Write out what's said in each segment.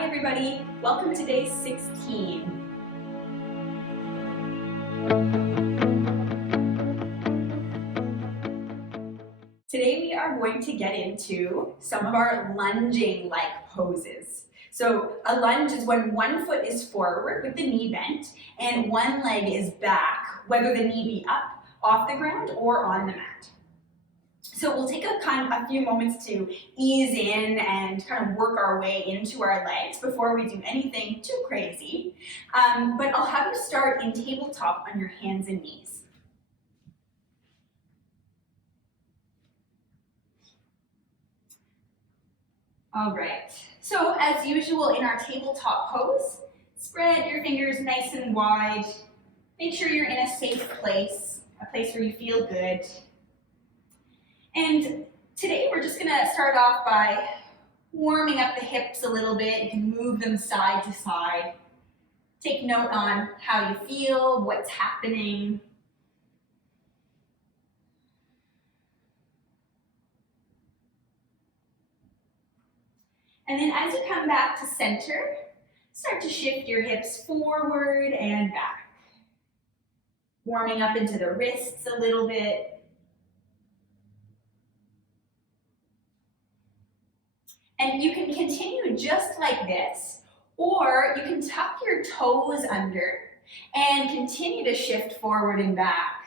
Hi everybody, welcome to day 16. Today we are going to get into some of our lunging-like poses. So a lunge is when one foot is forward with the knee bent and one leg is back, whether the knee be up, off the ground, or on the mat. So we'll take a few moments to ease in and kind of work our way into our legs before we do anything too crazy. But I'll have you start in tabletop on your hands and knees. All right, so as usual in our tabletop pose, spread your fingers nice and wide. Make sure you're in a safe place, a place where you feel good. And today we're just gonna start off by warming up the hips a little bit. You can move them side to side. Take note on how you feel, what's happening. And then as you come back to center, start to shift your hips forward and back. Warming up into the wrists a little bit. And you can continue just like this, or you can tuck your toes under and continue to shift forward and back,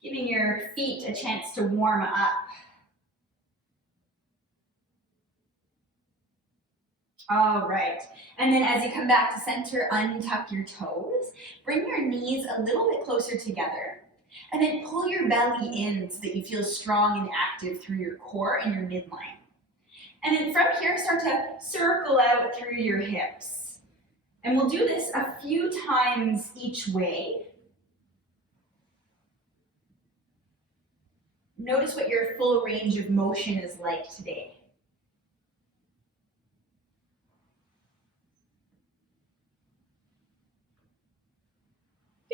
giving your feet a chance to warm up. All right, and then as you come back to center, untuck your toes, bring your knees a little bit closer together, and then pull your belly in so that you feel strong and active through your core and your midline. And then from here, start to circle out through your hips. And we'll do this a few times each way. Notice what your full range of motion is like today.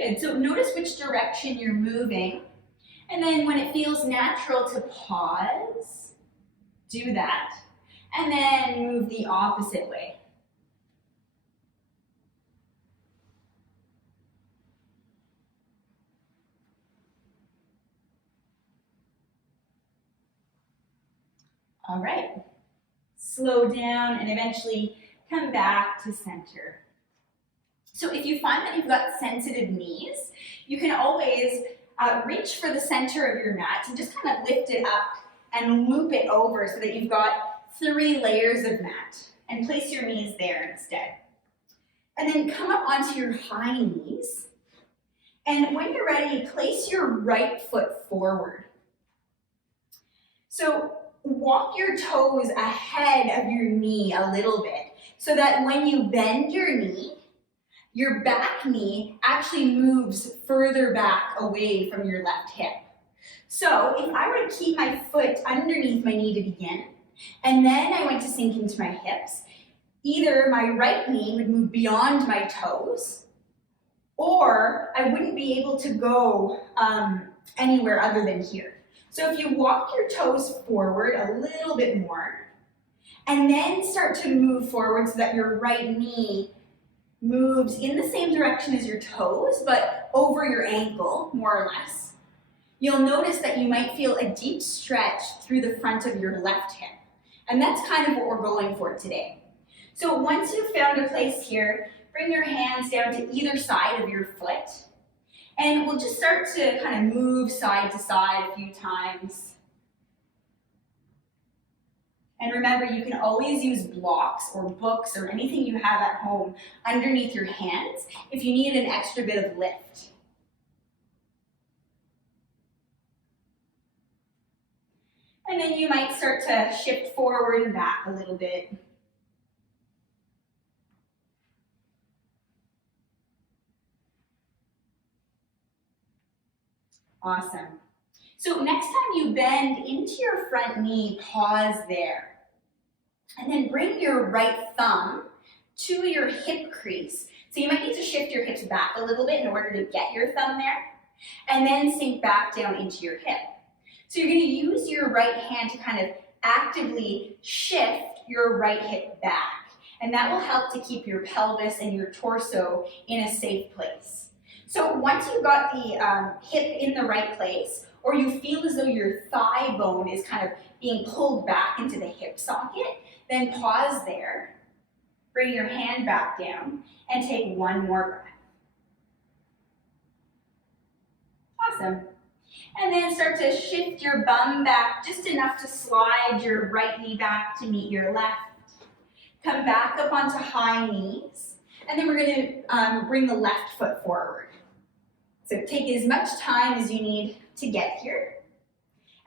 Good, so notice which direction you're moving. And then when it feels natural to pause, do that. And then move the opposite way. All right, slow down and eventually come back to center. So if you find that you've got sensitive knees, you can always reach for the center of your mat and just kind of lift it up and loop it over so that you've got 3 layers of mat, and place your knees there instead. And then come up onto your high knees, and when you're ready, place your right foot forward. So walk your toes ahead of your knee a little bit so that when you bend your knee, your back knee actually moves further back away from your left hip. So if I were to keep my foot underneath my knee to begin, and then I went to sink into my hips, either my right knee would move beyond my toes, or I wouldn't be able to go anywhere other than here. So if you walk your toes forward a little bit more, and then start to move forward so that your right knee moves in the same direction as your toes, but over your ankle, more or less, you'll notice that you might feel a deep stretch through the front of your left hip. And that's kind of what we're going for today. So once you've found a place here, bring your hands down to either side of your foot, and we'll just start to kind of move side to side a few times. And remember, you can always use blocks or books or anything you have at home underneath your hands if you need an extra bit of lift. And then you might start to shift forward and back a little bit. Awesome. So next time you bend into your front knee, pause there. And then bring your right thumb to your hip crease. So you might need to shift your hips back a little bit in order to get your thumb there. And then sink back down into your hip. So you're going to use your right hand to kind of actively shift your right hip back. And that will help to keep your pelvis and your torso in a safe place. So once you've got the hip in the right place, or you feel as though your thigh bone is kind of being pulled back into the hip socket, then pause there, bring your hand back down, and take one more breath. Awesome. And then start to shift your bum back just enough to slide your right knee back to meet your left. Come back up onto high knees, and then we're going to bring the left foot forward. So take as much time as you need to get here.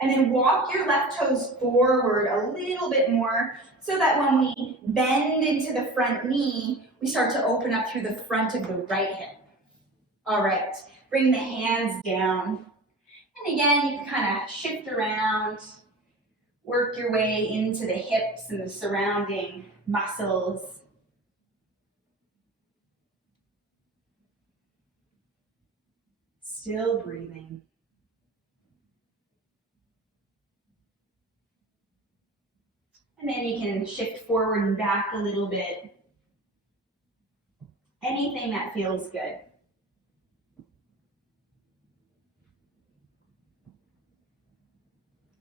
And then walk your left toes forward a little bit more so that when we bend into the front knee, we start to open up through the front of the right hip. All right, bring the hands down. And again, you can kind of shift around, work your way into the hips and the surrounding muscles. Still breathing. And then you can shift forward and back a little bit. Anything that feels good.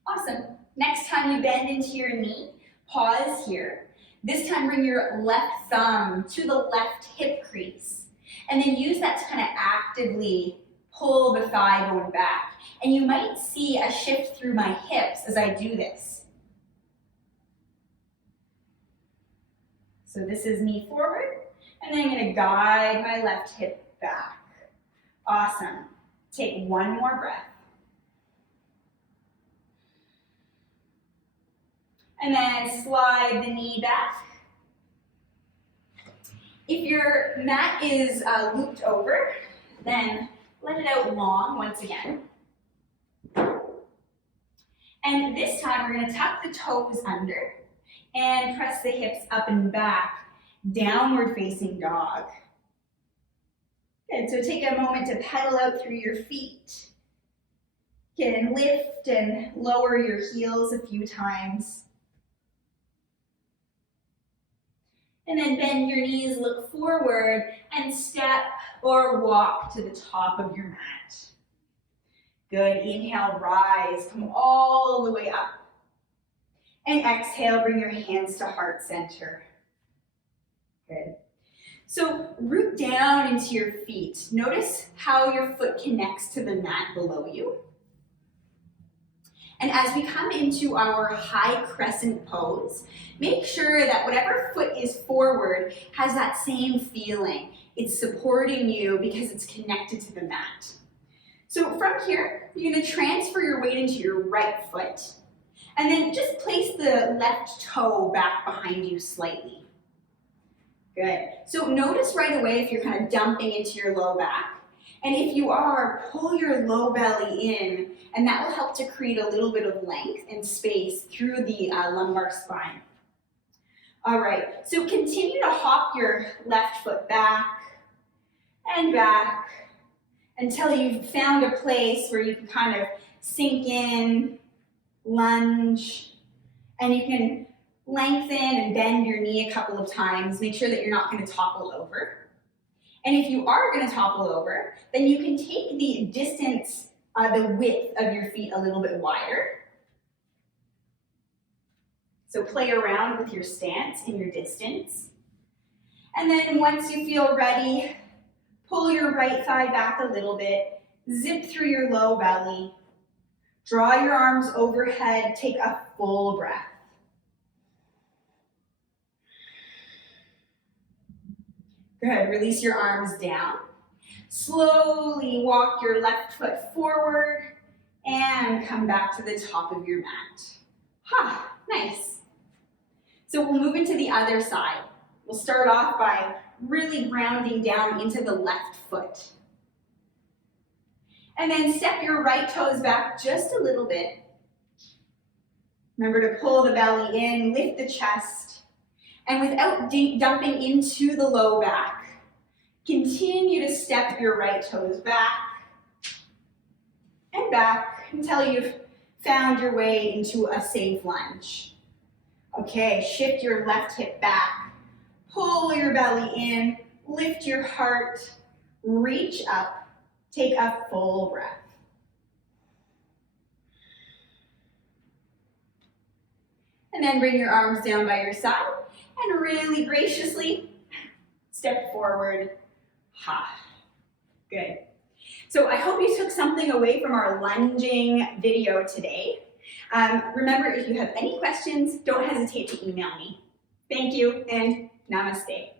Awesome. Next time you bend into your knee, pause here. This time bring your left thumb to the left hip crease. And then use that to kind of actively pull the thigh bone back. And you might see a shift through my hips as I do this. So this is knee forward, and then I'm going to guide my left hip back. Awesome. Take one more breath. And then slide the knee back. If your mat is looped over, then let it out long once again. And this time we're going to tuck the toes under and press the hips up and back, downward facing dog. Good, so take a moment to pedal out through your feet. Good, and lift and lower your heels a few times. And then bend your knees, look forward, and step or walk to the top of your mat. Good, inhale, rise, come all the way up. And exhale, bring your hands to heart center. Good. So root down into your feet. Notice how your foot connects to the mat below you. And as we come into our high crescent pose, make sure that whatever foot is forward has that same feeling. It's supporting you because it's connected to the mat. So from here, you're going to transfer your weight into your right foot. And then just place the left toe back behind you slightly. Good. So notice right away if you're kind of dumping into your low back. And if you are, pull your low belly in, and that will help to create a little bit of length and space through the lumbar spine. All right, so continue to hop your left foot back and back until you've found a place where you can kind of sink in, lunge, and you can lengthen and bend your knee a couple of times. Make sure that you're not going to topple over. And if you are going to topple over, then you can take the distance, the width of your feet a little bit wider. So play around with your stance and your distance. And then once you feel ready, pull your right thigh back a little bit, zip through your low belly, draw your arms overhead, take a full breath. Good, release your arms down. Slowly walk your left foot forward and come back to the top of your mat. Ha, nice. So we'll move into the other side. We'll start off by really grounding down into the left foot. And then step your right toes back just a little bit. Remember to pull the belly in, lift the chest. And without dumping into the low back, continue to step your right toes back and back until you've found your way into a safe lunge. Okay, shift your left hip back, pull your belly in, lift your heart, reach up, take a full breath. And then bring your arms down by your side and really graciously step forward. Ha. Good. So I hope you took something away from our lunging video today. Remember, if you have any questions, don't hesitate to email me. Thank you and namaste.